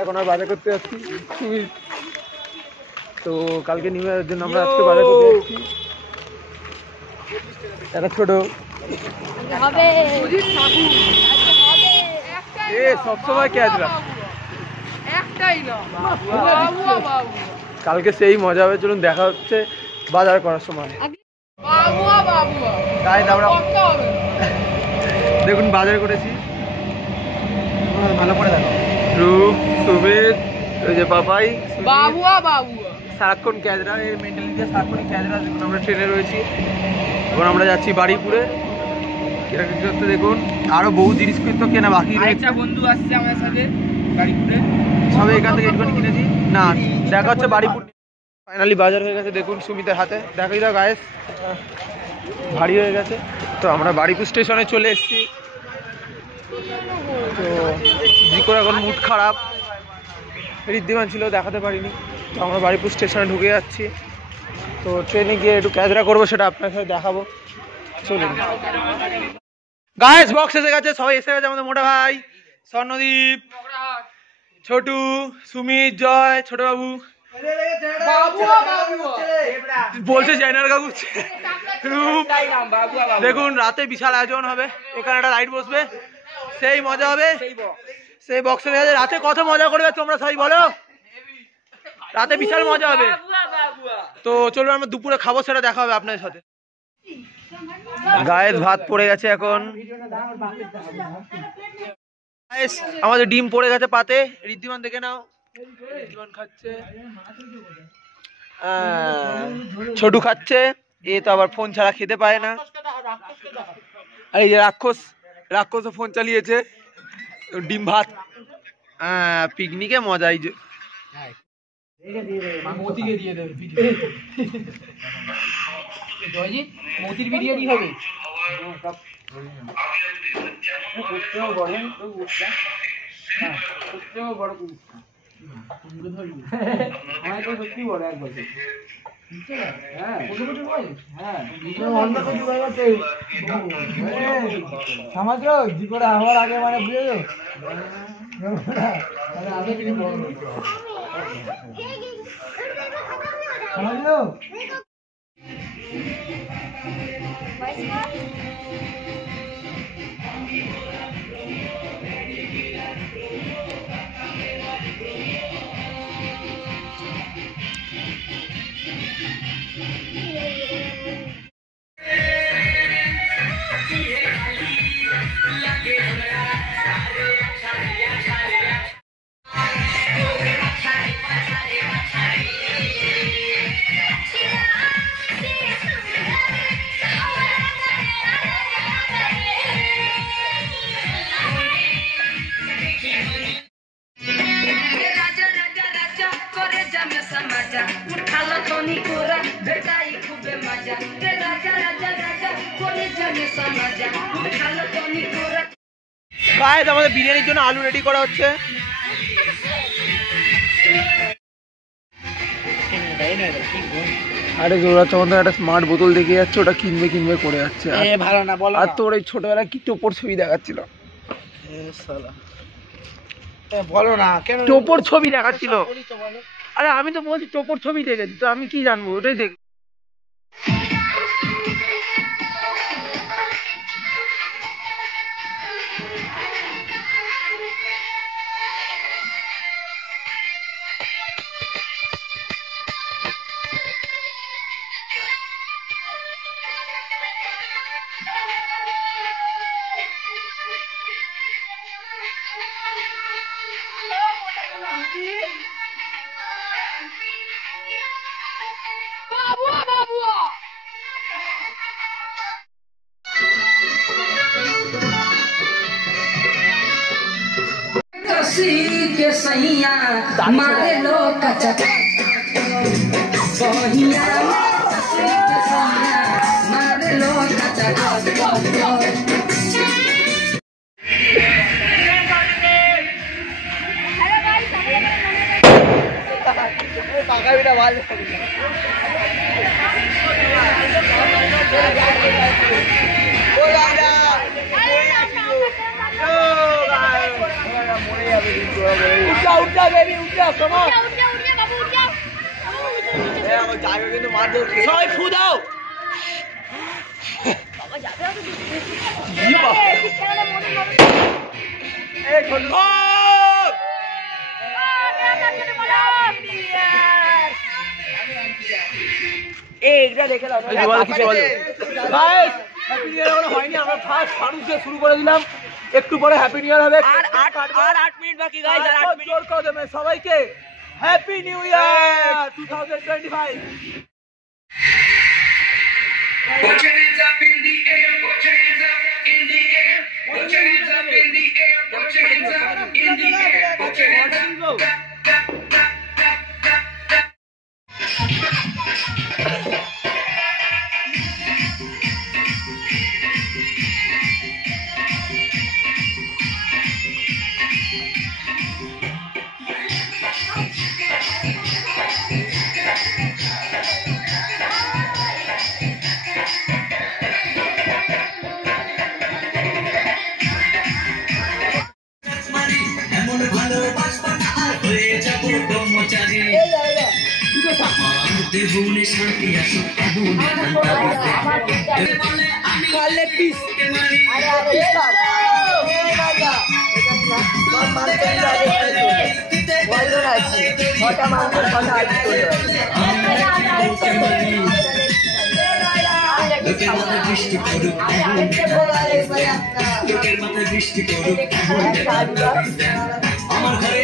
এখন আর বাজার করতে যাচ্ছি তো কালকে নিউ ইয়ারের জন্য আমরা আজকে বাজার করতে যাচ্ছি একটা ছোট সবসময় ক্যাচরা কালকে সেই মজা হবে চলুন দেখা হচ্ছে বাজার করার সময় দেখুন বাজার করেছি ভালো করে দেখো রূপ সুমিত ওই যে পাপাই সারাক্ষণ ক্যাজরা এই মেন্টালিটি সারাক্ষণ ক্যাজরা দেখুন আমরা ট্রেনে রয়েছি এখন আমরা যাচ্ছি বাড়িপুরে কেনাকাটি দেখুন আরো বহু জিনিস কিন্তু কেনা বাকি একটা বন্ধু আসছে আমাদের সাথে বাড়িপুরে সবাই এখান থেকে একটুখানি কিনেছি না দেখা হচ্ছে বাড়িপুর ফাইনালি বাজার হয়ে গেছে দেখুন সুমিতের হাতে দেখাই দাও গায়েস ভারী হয়ে গেছে তো আমরা বাড়িপুর স্টেশনে চলে এসেছি তো জিকোর এখন মুড খারাপ ঋদ্ধিমান ছিল দেখাতে পারিনি তো আমরা বাড়িপুর স্টেশনে ঢুকে যাচ্ছি তো ট্রেনে গিয়ে একটু ক্যাজরা করবো সেটা আপনার সাথে দেখাবো চলুন গায়েস বক্স এসে গেছে সবাই এসে গেছে আমাদের মোটা ভাই স্বর্ণদীপ ছোটু সুমিত জয় ছোট বাবু বলছে জয়নার কাকু দেখুন রাতে বিশাল আয়োজন হবে এখানে একটা লাইট বসবে সেই মজা হবে সেই বক্সে রাতে কত মজা করবে তোমরা সবাই বলো রাতে বিশাল মজা হবে তো চলুন আমরা দুপুরে খাবো সেটা দেখা হবে আপনাদের সাথে গায়েস ভাত পড়ে গেছে এখন আমাদের ডিম পড়ে গেছে পাতে ঋদ্ধিমান দেখে নাও ঋদ্ধিমান খাচ্ছে ছোটু খাচ্ছে এ তো আবার ফোন ছাড়া খেতে পায় না আর এই যে রাক্ষস ফোন চালিয়েছে ডিম ভাত পিকনিকে মজাই মতির বিরিয়ানি হবে আমার আগে মানে বুঝে আমাদের বিরিয়ানির জন্য আলু রেডি করা হচ্ছে আরে ওরা তোমাদের একটা স্মার্ট বোতল দেখে যাচ্ছে ওটা কিনবে করে যাচ্ছে ভালো না বলো আর তোর এই ছোটবেলা কি টোপর ছবি দেখাচ্ছিল বলো না কেন টোপর ছবি দেখাচ্ছিল আরে আমি তো বলছি টোপর ছবি দেখেছি তো আমি কি জানবো ওটাই দেখ के सैया मारे लो कचक बहिया के सैया मारे लो कचक पाका बेटा वाल ओ राजा উঠা বেবি উঠা তোমার জায়গা কিন্তু মার সবাই ফু দাও হয়নি আমরা ফার্স্ট ফানুস দিয়ে শুরু করে দিলাম একটু পরে হ্যাপি নিউ ইয়ার হবে আর 8 মিনিট বাকি গাইস আর 8 মিনিট জোর করে দেবেন সবাইকে happy new year 2025 Put your hands up in the air, put your hands up in the air, put your hands up in the air, put your hands up in the air, put your hands up. আমার ঘরে